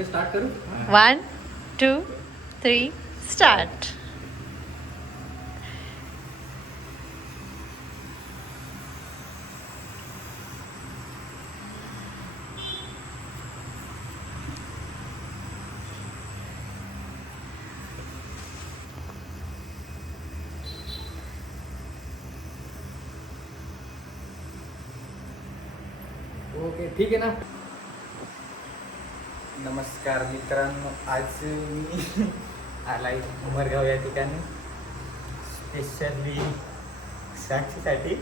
Start करू. 1 2 3 start. Okay ठीक आहे ना. नमस्कार मित्रांनो, आज मी आलाय उमरगाव या ठिकाणी स्पेशली साक्षीसाठी.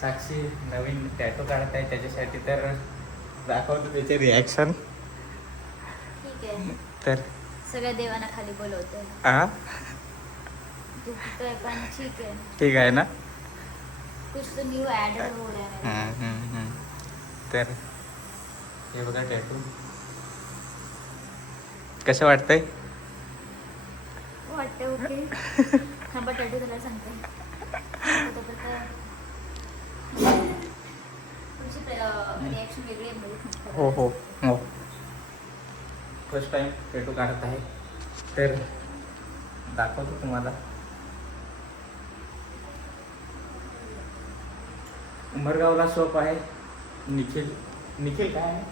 साक्षी नवीन टॅटो काढत आहे त्याच्यासाठी, तर दाखवतो त्याचे रिॲक्शन. ठीक आहे. तर सगळ्या देवांना खाली बोलवते. हां दुखतंय पण ठीक आहे. ठीक आहे ना. कुछ तो न्यू ॲडेड हो रहा है. तर हे बघा टॅटू कसं वाटतंय. वाटतं ओके. थांबा टॅटू त्याला सांगते. तुमची रिॲक्शन वेगळी आहे. हो हो हो. फर्स्ट टाइम टॅटू काढत आहे, तर दाखवतो तुम्हाला. उमरगावला शॉप आहे निखिल. निखिल काय आहे?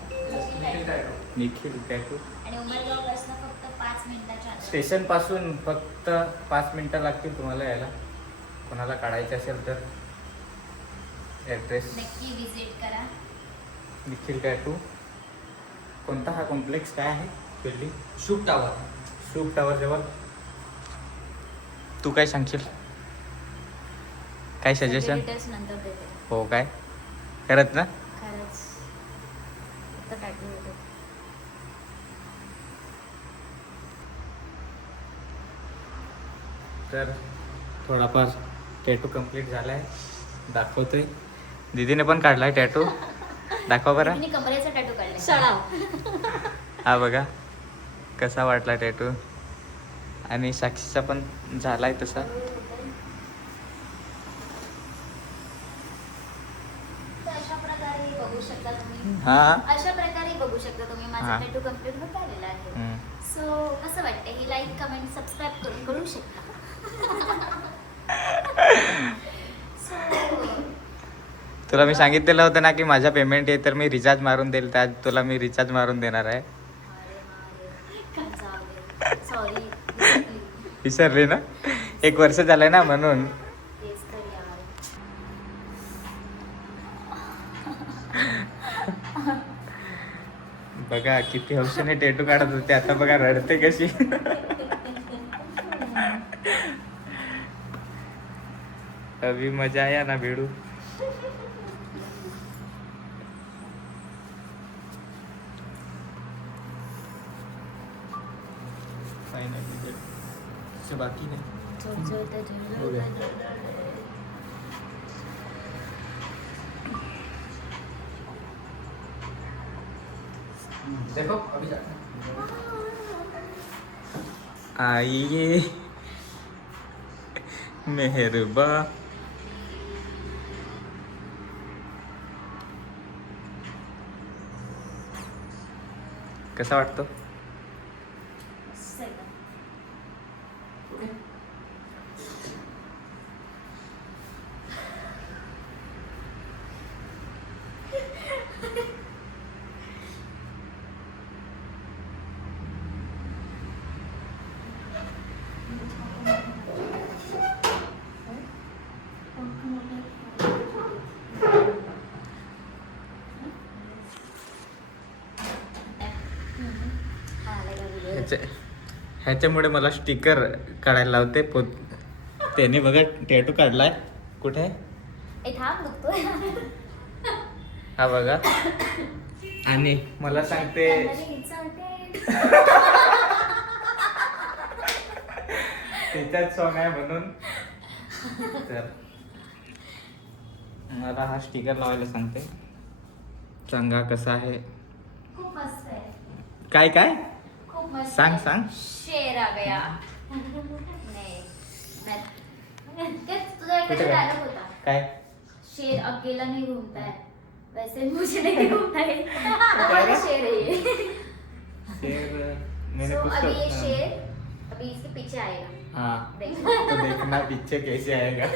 निखिल टॅटू. आणि उमरगावपासून फक्त 5 मिनिटाच्या अंतरावर. स्टेशन पासून फक्त 5 मिनिटं लागतील तुम्हाला यायला. कोणाला काढायचं असेल तर ॲड्रेस नक्की विजिट करा. निखिल टॅटू. कोणता हा कॉम्प्लेक्स काय आहे? बिल्डिंग शुभ टावर. शुभ टावर जवळ. तू काय सांगशील? काय सजेशन? डिटेल्स नंतर देते. हो काय करत ना. खरंच फक्त टॅटू होते. तर थोडाफार टॅटू कम्प्लीट झाला आहे, दाखवतोय. दीदीने पण काढलाय टॅटू. दाखवा बरं. मी कमरेचा टॅटू काढला. शाळा. हा बघा कसा वाटला टॅटू. आणि साक्षीचा पण झालाय तसा. तर अशा प्रकारे बघू शकता तुम्ही. हा अशा प्रकारे बघू शकता तुम्ही. हा. माझा टॅटू कम्प्लीट होत आलेला आहे. सो कसं वाटतं हे? लाईक कमेंट सबस्क्राईब करून करू शकता. So, तुला मी सांगितलेलं होतं ना की माझा पेमेंट आहे तर मी रिचार्ज मारून देईल. तर आज तुला मी रिचार्ज मारून देणार आहे. सॉरी. विसरली ना. 1 वर्ष झालंय ना म्हणून. तेच तर यार. बघा किती हौशेने टॅटू काढत होते, आता बघा रडते कशी. अभी मजा आया ना भिडू. बाकी नाही. हो गया. देखो अभी जा. आइए मेहरबा. कसा वाटतो? ह्याच्यामुळे मला स्टिकर काढायला लावते. त्याने बघा टॅटू काढलाय. कुठे आहे? ए थांब दुखतोय. हा बघा. आणि मला सांगते तिच्याच सॉंग आहे म्हणून. तर मला हा स्टिकर लावायला सांगते. सांगा कसा आहे. खूप मस्त आहे. काय काय खूप मस्त सांग आहे. सांग. शेर आ गया. नाही तुझा कुठे एखादा काय? डायलॉग होता. काय शेर अकेला नहीं घूमता है. वैसे मुझे नहीं घूमना है हमारा शेर है ये शेर मैंने So, कुछ अभी ये तो शेर अभी इसके पीछे आएगा हाँ देखना तो देखना पीछे कैसे आएगा